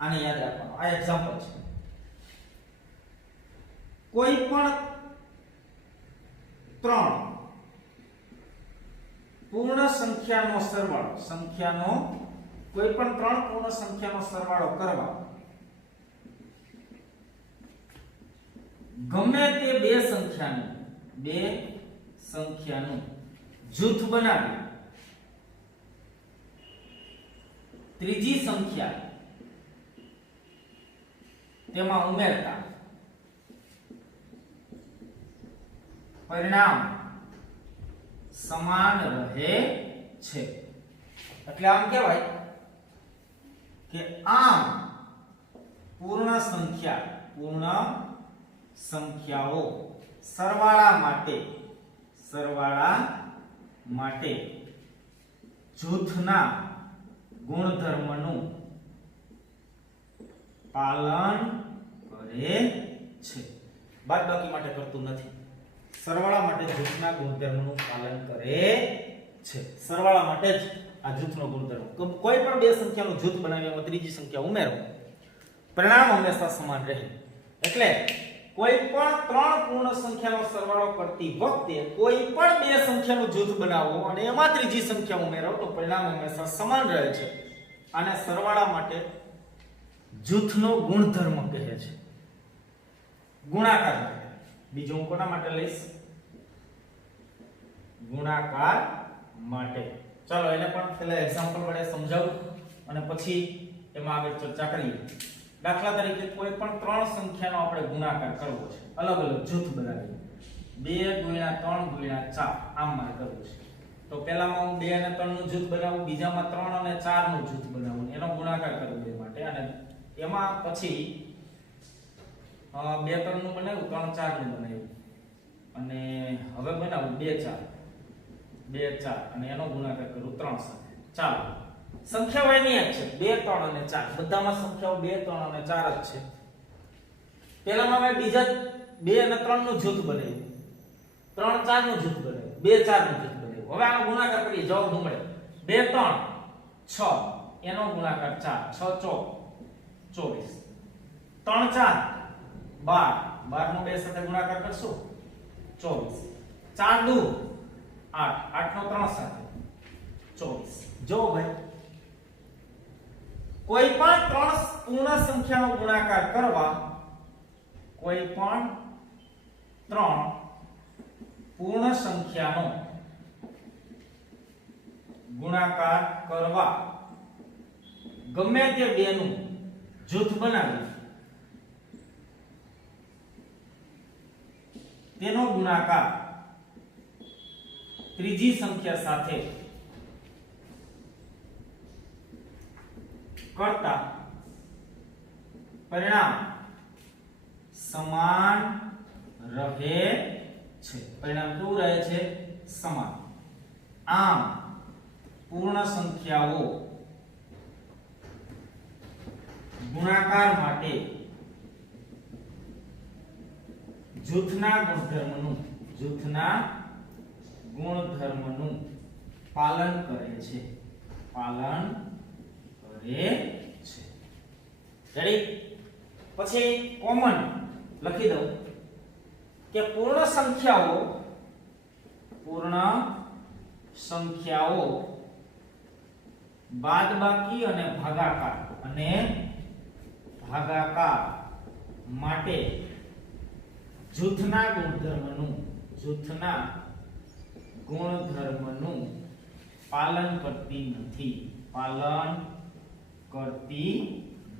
આને યાદ રાખવાનો. આ એક્ઝામ્પલ છે. કોઈ પણ 3 પૂર્ણ સંખ્યાનો સરવાળો, કોઈ પણ 3 પૂર્ણ સંખ્યાનો સરવાળો કરવા ગમે તે 2 સંખ્યાનું જૂથ બનાવી ત્રીજી સંખ્યા તેમાં ઉમેરતા પરિણામ સમાન રહે છે. એટલે આમ કહેવાય કે આમ પૂર્ણ સંખ્યાઓ સરવાળા માટે જૂથના ગુણધર્મનું પાલન કરે છે. બાદબાકી માટે કરતું નથી. સરવાળા માટે જૂથના ગુણધર્મનું પાલન કરે છે. સરવાળા માટે જ આ જૂથનો ગુણધર્મ. કોઈ પણ 2 સંખ્યાનું જૂથ બનાવીને ત્રીજી સંખ્યા ઉમેરો, પરિણામ હંમેશા સમાન રહે. એટલે કોઈ પણ 3 પૂર્ણ સંખ્યાનો સરવાળો કરતી વખતે કોઈ પણ 2 સંખ્યાનું જૂથ બનાવો અને એમાં ત્રીજી સંખ્યા ઉમેરો તો પરિણામ હંમેશા સમાન રહે છે. આને સરવાળા માટે જૂથનો ગુણધર્મ કહે છે. ગુણાકાર માટે બીજું હું કોના માટે લઈશ? ગુણાકાર માટે. ચાલો એને પણ પહેલા એક્ઝામ્પલ વડે સમજાવું અને પછી એમાં આગળ ચર્ચા કરીએ. દાખલા તરીકે કોઈ પણ 3 સંખ્યાનો આપણે ગુણાકાર કરવો છે, અલગ અલગ જૂથ બનાવી 2 × 3 × 4 આમ મારે કરવું છે. તો પહેલામાં હું 2 અને 3 નું જૂથ બનાવું, બીજામાં 3 અને 4 નું જૂથ બનાવું, એનો ગુણાકાર કરવો એ માટે. અને એમાં પછી 2 3 નું બનાવ્યું, 3 4 નું બનાવ્યું અને હવે બનાવું 2 4 અને એનો ગુણાકાર કરું 3 સાથે. ચાલો સંખ્યાઓ એની જ છે 2 3 અને 4 બધામાં સંખ્યાઓ 2 3 અને 4 જ છે પહેલામાં મેં બીજા 2 અને 3 નું જૂથ બનાવ્યું 3 4 નું જૂથ બનાવ્યું 2 4 નું જૂથ બનાવ્યું હવે આનો ગુણાકાર કરીએ જવાબ શું મળે 2 3 6 એનો ગુણાકાર 4 6 4 24 3 4 12 12 નો 2 સાથે ગુણાકાર કરશું 24 4 2 8 8 નો 3 સાથે 24 જો ભાઈ કોઈ પણ ત્રણ પૂર્ણ સંખ્યાનો ગુણાકાર કરવા કોઈ પણ ત્રણ પૂર્ણ સંખ્યાનો ગુણાકાર કરવા ગમે તે બેનું જૂથ બનાવી તેનો ગુણાકાર ત્રીજી સંખ્યા સાથે કરતા પરિણામ સમાન રહે છે પરિણામ કેવું રહે છે સમાન આમ પૂર્ણ સંખ્યાઓ ગુણાકાર માટે જૂથના ગુણધર્મનું પાલન કરે છે રેડી પછી કોમન લખી દઉં કે પૂર્ણ સંખ્યાઓ બાદબાકી અને ભાગાકાર માટે જૂથના ગુણધર્મનું પાલન કરતી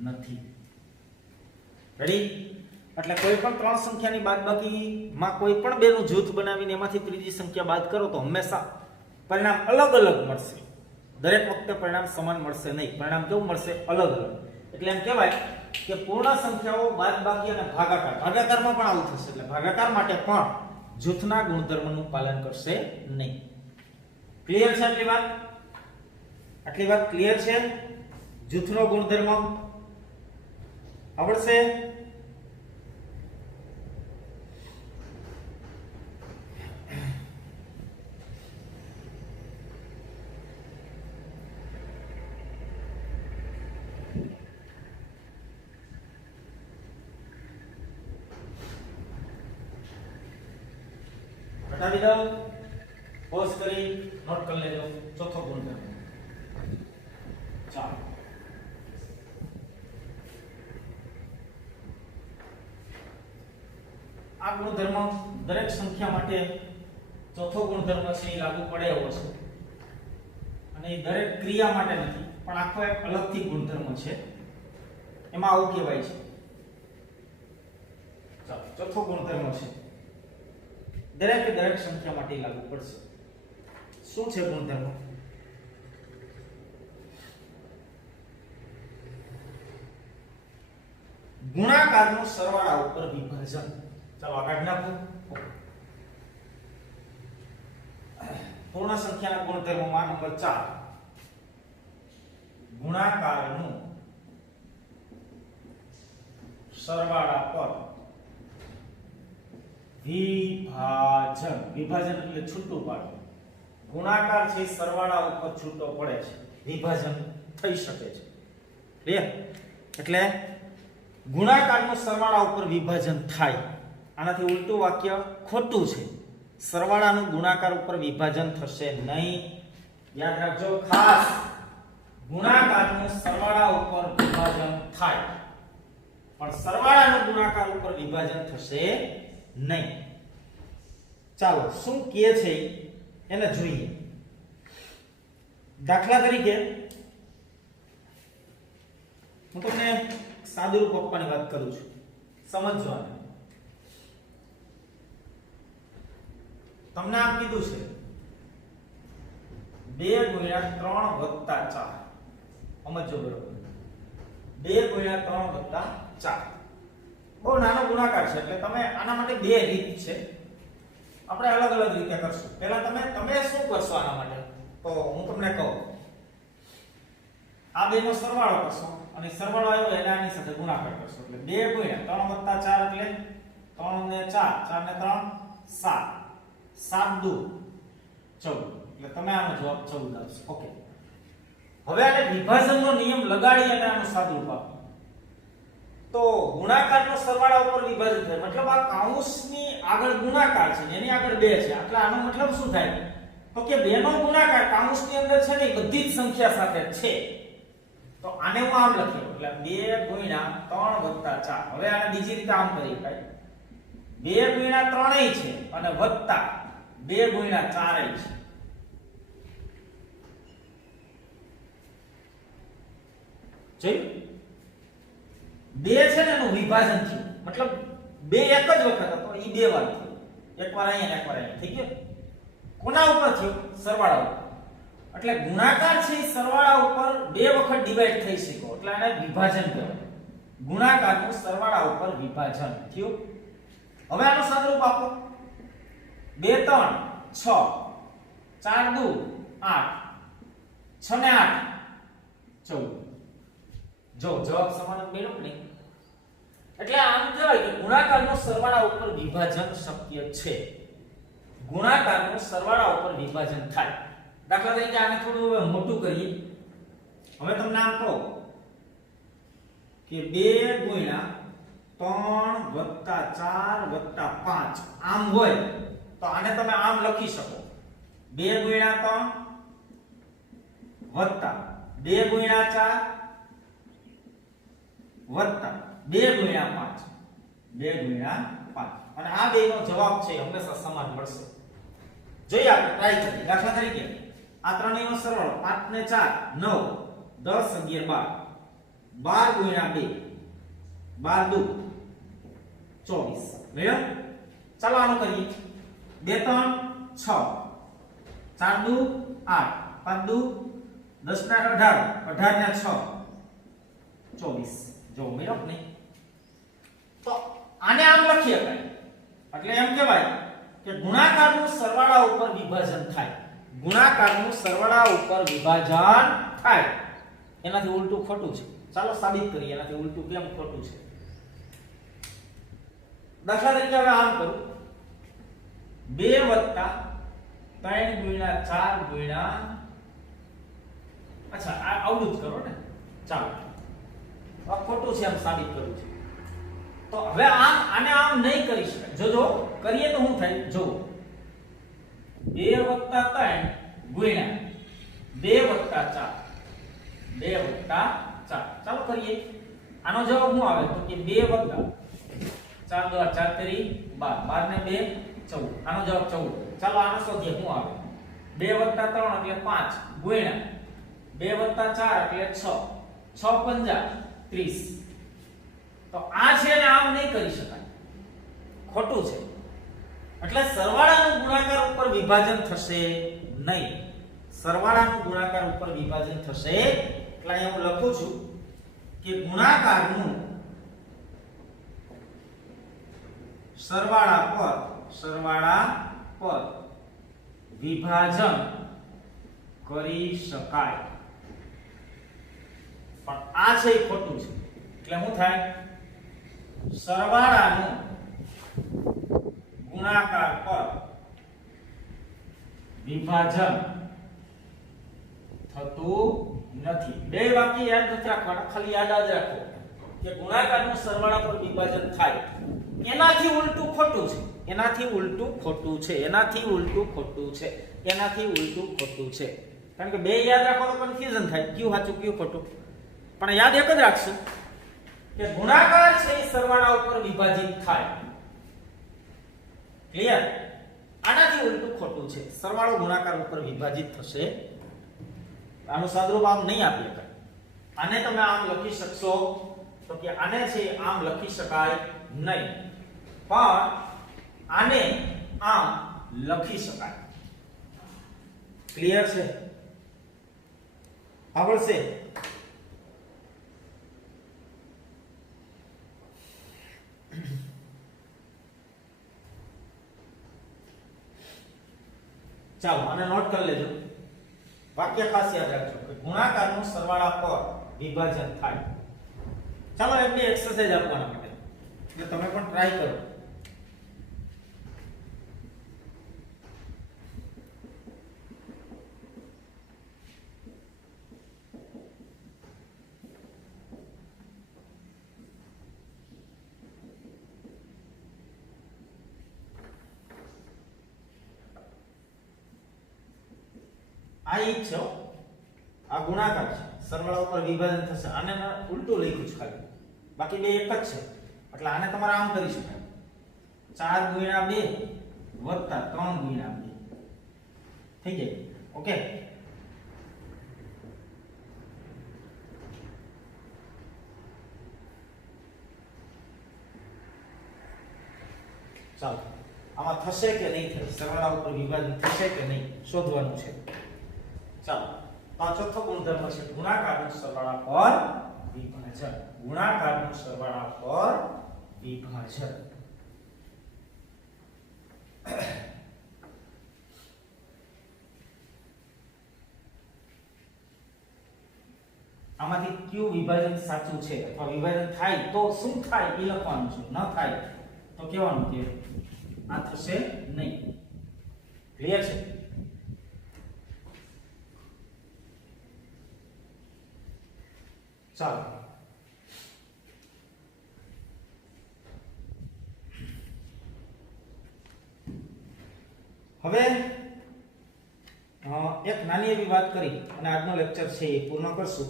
નથી રેડી એટલે કોઈ પણ ત્રણ સંખ્યાની બાદબાકીમાં કોઈ પણ બેનું જૂથ બનાવીને એમાંથી ત્રીજી સંખ્યા બાદ કરો તો હંમેશા પરિણામ અલગ અલગ મળશે દરેક વખતે પરિણામ સમાન મળશે નહીં પરિણામ કેવું મળશે અલગ અલગ એટલે એમ કહેવાય કે પૂર્ણ સંખ્યાઓ બાદબાકી અને ભાગાકારમાં પણ આવું થશે એટલે ભાગાકાર માટે પણ જૂથના ગુણધર્મનું પાલન કરશે નહીં ક્લિયર છે આટલી વાત ક્લિયર છે જૂથનો ગુણધર્મ આવડશે બતાવી દઉં પોઝ કરી નોટ કરી લેજો ચોથો ગુણધર્મ ચાલો આ ગુણધર્મ દરેક સંખ્યા માટે ચોથો ગુણધર્મ છે એ લાગુ પડે એવો છે અને એ દરેક ક્રિયા માટે નથી પણ આખો એક અલગથી ગુણધર્મ છે એમાં આવું કહેવાય છે ચાલો ચોથો ગુણધર્મ છે દરેક સંખ્યા માટે લાગુ પડશે શું છે ગુણધર્મ ગુણાકારનું સરવાળા ઉપર વિભાજન ચાલો આગળ નાખો પૂર્ણ સંખ્યાના ગુણધર્મમાં નંબર 4 ગુણાકારનું સરવાળા પર વિભાજન એટલે છૂટું પાડવું ગુણાકાર છે સરવાળા ઉપર છૂટો પડે છે વિભાજન થઈ શકે છે ક્લિયર એટલે ગુણાકારનું સરવાળા ઉપર વિભાજન થાય આનાથી ઉલટું વાક્ય ખોટું છે સરવાળાનું ગુણાકાર ઉપર વિભાજન થશે નહીં યાદ રાખજો ખાસ ગુણાકારનું સરવાળા ઉપર વિભાજન થાય પણ સરવાળાનું ગુણાકાર ઉપર વિભાજન થશે નહીં ચાલો શું કહે છે એને જોઈએ દાખલા તરીકે હું તમને સાદુરૂપ આપવાની વાત કરું છું સમજો આને તમને આમ કીધું છે 2 × 3 + 4 સમજો બરોબર 2 × 3 + 4 બહુ નાનો ગુણાકાર છે એટલે તમે આના માટે બે રીત છે આપણે અલગ અલગ રીતે કરશું પહેલા તમે શું કરશો આના માટે તો હું તમને કહું આ બેનો સરવાળો કરશો અને સરવાળો આવ્યો એટલે આની સાથે ગુણાકાર કરશો એટલે 2 ગુણ્યા 3 વત્તા 4 એટલે 3 ને 4 4 ને 3 7 7 દુ 14 એટલે તમે આનો જવાબ 14 આવશે ઓકે હવે આને વિભાજનનો નિયમ લગાડી અને આનું સાદુરૂપ આપો તો ગુણાકારનો સરવાળા ઉપર વિભાજન થાય મતલબ આ કૌંસની આગળ ગુણાકાર છે એની આગળ 2 છે એટલે આનો મતલબ શું થાય તો કે 2 નો ગુણાકાર કૌંસની અંદર છે ને બધી જ સંખ્યા સાથે છે તો આને હું આમ લખ્યો એટલે 2 ગુણ્યા 3 વત્તા 4 હવે આને બીજી રીતે આમ કરી શકાય 2 ગુણ્યા 3 છે અને વત્તા 2 ગુણ્યા 4 છે જોયું 2 છે ને એનું વિભાજન થયું મતલબ 2 એક જ વખત હતો ઈ 2 વાર થયું એકવાર અહીંયા ને એકવાર અહીંયા થઈ ગયો કોના ઉપર થયું સરવાળા ઉપર એટલે ગુણાકાર છે એ સરવાળા ઉપર 2 વખત ડિવાઈડ થઈ શક્યો એટલે આને વિભાજન કહેવાય ગુણાકારનું સરવાળા ઉપર વિભાજન થયું હવે આનું સાદુરૂપ આપો 2 3 6 4 2 8 6 ને 8 14 જો જવાબ સમાન મેળવો ને એટલે આમ કહેવાય કે ગુણાકારનો સરવાળા ઉપર વિભાજન શક્ય છે ગુણાકારનો સરવાળા ઉપર વિભાજન થાય દાખલા તરીકે આને થોડું હવે મોટું કરીએ હવે તમને આમ કહો કે 2 ગુણ્યા 3 વત્તા 4 વત્તા 5 આમ હોય તો આને તમે આમ લખી શકો 2 ગુણ્યા 3 વત્તા 2 ગુણ્યા 4 વત્તા 2 ગુણ્યા 5 2 ગુણ્યા 5 અને આ બેનો જવાબ છે હંમેશા સમાન મળશે જોઈએ આપણે ટ્રાય કરીએ દાખલા તરીકે આ ત્રણેયનો સરવાળો 5 ને 4 9 10 11 12 ગુણ્યા 2 12 દુ 24 મેળવ ચાલો આનું કરીએ 2 3 6 4 દુ 8 5 દુ 10 ને 18 18 ને 6 24 જો મેળવ નહીં તો આને આમ લખી શકાય એટલે એમ કહેવાય કે ગુણાકારનું સરવાળા ઉપર વિભાજન થાય ગુણાકારનું સરવાળા ઉપર વિભાજન થાય એનાથી ઉલટું ખોટું છે ચાલો સાબિત કરીએ એનાથી ઉલટું કેમ ખોટું છે દાખલા તરીકે હવે આમ કરું 2 વત્તા 3 ગુણ્યા 4 ગુણ્યા અચ્છા આ આવડું જ કરો ને ચાલો આ ખોટું છે એમ સાબિત કરું છું તો હવે આને આમ નહીં કરી શકાય જોજો કરીએ તો શું થાય જો 2 વત્તા 3 ગુણ્યા 2 વત્તા 4 2 વત્તા 4 ચાલો કરીએ આનો જવાબ શું આવે તો કે 2 વત્તા 4 2 4 3 12 12 ને 2 14 આનો જવાબ 14 ચાલો આનો શોધીએ શું આવે 2 વત્તા 3 એટલે 5 ગુણ્યા 2 વત્તા 4 એટલે 6 6 પંજા 30 તો આ છે ને આમ નહીં કરી શકાય ખોટું છે એટલે સરવાળાનું ગુણાકાર ઉપર વિભાજન થશે નહીં સરવાળાનું ગુણાકાર ઉપર વિભાજન થશે એટલે અહીં હું લખું છું કે ગુણાકારનું સરવાળા પર વિભાજન કરી શકાય પણ આ છે એ ખોટું છે એટલે શું થાય સરવાળાનું ગુણાકાર પર વિભાજન થતું નથી બે વાક્ય યાદ નથી રાખવાના ખાલી યાદ જ રાખો કે ગુણાકારનું સરવાળા પર વિભાજન થાય એનાથી ઉલટું ખોટું છે એનાથી ઉલટું ખોટું છે એનાથી ઉલટું ખોટું છે એનાથી ઉલટું ખોટું છે કારણ કે બે યાદ રાખો તો કન્ફ્યુઝન થાય કયું સાચું કયું ખોટું પણ યાદ એક જ રાખશું કે ગુણાકાર છે એ સરવાળા ઉપર વિભાજિત થાય ક્લિયર આનાથી ઉલટું ખોટું છે સરવાળો ગુણાકાર ઉપર વિભાજિત થશે આનું સાદુરૂપ આમ નહીં આપી શકાય આને તમે આમ લખી શકશો તો કે આને છે આમ લખી શકાય નહીં પણ આને આમ લખી શકાય ક્લિયર છે આવડશે ચાલો આને નોટ કરી લેજો વાક્ય ખાસ યાદ રાખજો ગુણાકારનું સરવાળા પર વિભાજન થાય. ચાલો એમની એક્સરસાઇઝ આપવાના માટે એટલે તમે પણ ટ્રાય કરો. આ ઈ છે, આ ગુણાકાર છે, સરવાળા ઉપર વિભાજન થશે. આને ઉલટું લખ્યું છે ખાલી, બાકી બે એક જ છે. એટલે આને તમારે આમ કરી શકાય, 4 ગુણ્યા 2 વત્તા 3 ગુણ્યા 2 થઈ જાય. ઓકે, ચાલો આમાં થશે કે નહીં થાય, સરવાળા ઉપર વિભાજન થશે કે નહીં શોધવાનું છે. ચાલો, તો આ ચોથો ગુણધર્મ છે ગુણાકારનું સરવાળા પર વિભાજન. ગુણાકારનું સરવાળા પર વિભાજન. આમાંથી કયું વિભાજન સાચું છે અથવા વિભાજન થાય તો શું થાય એ લખવાનું છે. ન થાય તો કહેવાનું કે આ થશે નહીં. ક્લિયર છે? ચાલો, હવે એક નાની એવી વાત કરી અને આજનો લેક્ચર છે એ પૂર્ણ કરશું.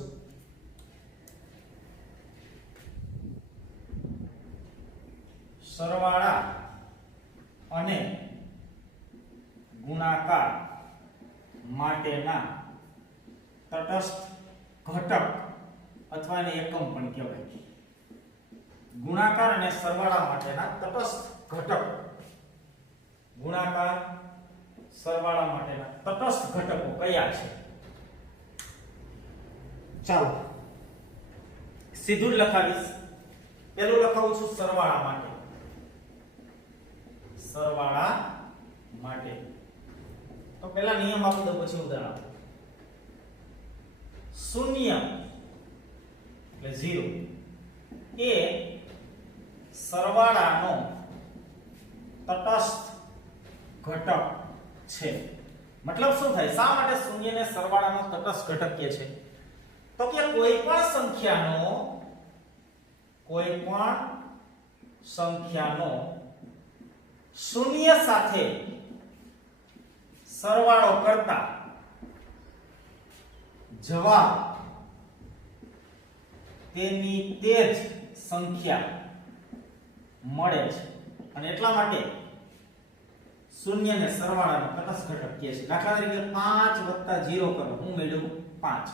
સરવાળા અને ગુણાકાર માટેના તટસ્થ ઘટક અથવા એને એકમ પણ કહેવાય. ગુણાકાર અને સરવાળા માટેના તટસ્થ ઘટક. ગુણાકાર સરવાળા માટેના તટસ્થ ઘટકો કયા છે? ચાલો સીધું જ લખાવીશ. પહેલું લખાવું છું સરવાળા માટે. સરવાળા માટે તો પહેલા નિયમ આપી દો, પછી ઉદાહરણ આપો. શૂન્ય એટલે 0 એ સરવાળાનો તટસ્થ ઘટક છે. મતલબ શું થાય? શા માટે શૂન્યને સરવાળાનો તટસ્થ ઘટક કહે છે? તો કે કોઈ પણ સંખ્યાનો શૂન્ય સાથે સરવાળો કરતા જવાબ તેની તે જ સંખ્યા મળે છે. અને એટલા માટે શૂન્યને સરવાળાનો તટસ્થ ઘટક કહે છે. દાખલા તરીકે 5 + 0 કરો, હું મેળવ્યું 5.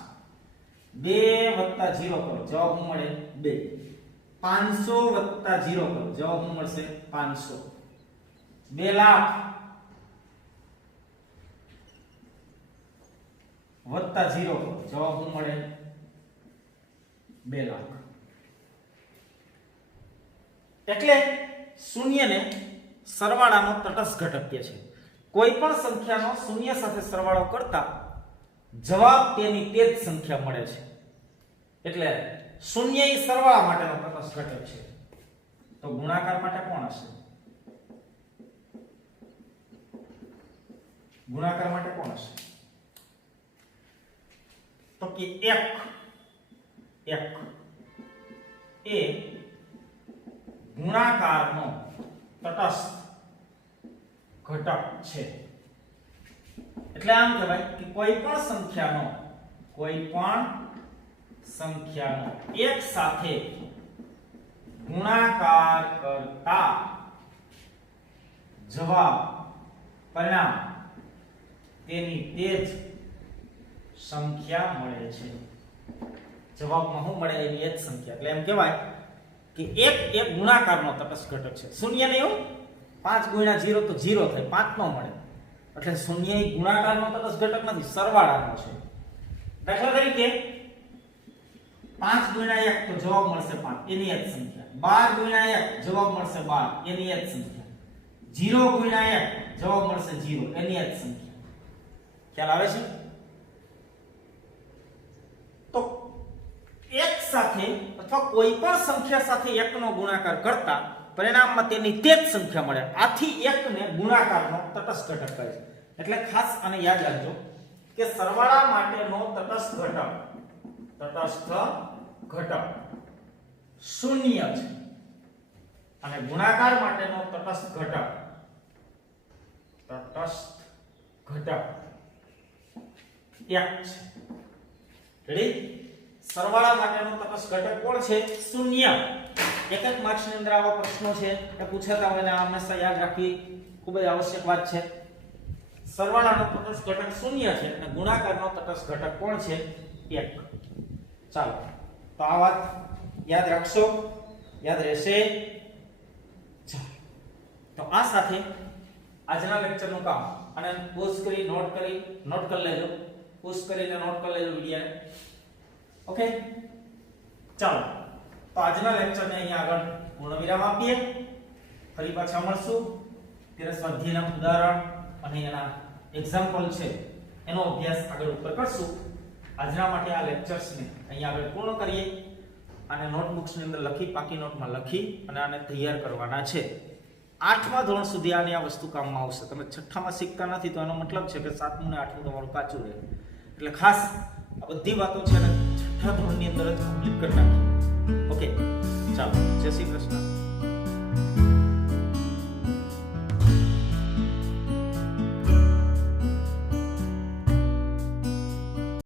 2 + 0 કરો, જવાબ હું મળે 2. 500 + 0 કરો, જવાબ હું મળશે 500. 2 લાખ વત્તા 0 કરો, જવાબ હું મળે 2 લાખ. એટલે શૂન્યને સરવાળાનો તટસ્થ ઘટક કહે છે. કોઈ પણ સંખ્યાનો શૂન્ય સાથે સરવાળો કરતા જવાબ તેની તે જ સંખ્યા મળે છે. એટલે શૂન્ય એ સરવાળા માટેનો તટસ્થ ઘટક છે. તો ગુણાકાર માટે કોણ હશે? ગુણાકાર માટે કોણ હશે? તો કે 1 એ ગુણાકારનો તટસ્થ ઘટક છે. એટલે આમ કહેવાય કે કોઈ પણ સંખ્યાનો એક સાથે ગુણાકાર કરતા જવાબ પરિણામ તેની તે જ સંખ્યા મળે છે. જવાબમાં શું મળે? એની એ જ સંખ્યા. એટલે એમ કહેવાય કે એક ગુણાકારનો તટસ્થ ઘટક છે. શૂન્ય ને એવું 5 × 0 તો 0 થાય, 5 નો મળે. એટલે શૂન્ય એ ગુણાકારનો તટસ્થ ઘટક નથી, સરવાળાનો છે. દાખલા તરીકે 5 × 1 તો જવાબ મળશે 5, એની જ સંખ્યા. 12 × 1 જવાબ મળશે 12, એની જ સંખ્યા. 0 × 1 જવાબ મળશે 0, એની જ સંખ્યા. ખ્યાલ આવે છે? એક સાથે અથવા કોઈ પણ સંખ્યા સાથે 1 નો ગુણાકાર કરતા પરિણામમાં તેની તે જ સંખ્યા મળે. આથી 1 ને ગુણાકારનો તટસ્થ ઘટક કહે છે. એટલે ખાસ આને યાદ રાખજો કે સરવાળા માટેનો તટસ્થ ઘટક શૂન્ય છે અને ગુણાકાર માટેનો તટસ્થ ઘટક 1 છે. રેડી? સરવાળા માટેનો તટસ્થ ઘટક કોણ છે? શૂન્ય. એક જ માર્ક્સ ની અંદર આવા પ્રશ્નો છે એ પૂછાતા હોય ને આ હંમેશા યાદ રાખવી ખૂબ જ આવશ્યક વાત છે. સરવાળાનો તટસ્થ ઘટક શૂન્ય છે અને ગુણાકારનો તટસ્થ ઘટક કોણ છે? 1. ચાલો તો આ વાત યાદ રાખશો, યાદ રહેશે. ચાલો તો આ સાથે આજના લેક્ચરનું કામ અને પોઝ કરી નોટ કરી લેજો, પોઝ કરીને નોટ કરી લેજો વિડિયોને. ઓકે, ચાલો તો આજના લેક્ચરને અહીંયા આગળ પૂર્ણ વિરામ આપીએ. ફરી પાછા મળશું ત્યારે સ્વાધ્યાયના ઉદાહરણ અને એના એક્ઝામ્પલ છે એનો અભ્યાસ આગળ ઉપર કરશું. આજના માટે આ લેક્ચર્સને અહીંયા આગળ પૂર્ણ કરીએ અને નોટબુક્સની અંદર લખી, પાકી નોટમાં લખી અને આને તૈયાર કરવાના છે. 8મા ધોરણ સુધી આની આ વસ્તુ કામમાં આવશે. તમે 6ઠામાં શીખતા નથી તો એનો મતલબ છે કે 7મું ને 8મું તમારું કાચું રહે. એટલે ખાસ આ બધી વાતો છે ને 6ઠ્ઠા ધોરણની અંદર જ કમ્પ્લીટ કરી નાખી. ઓકે, ચાલો, જય શ્રી કૃષ્ણ.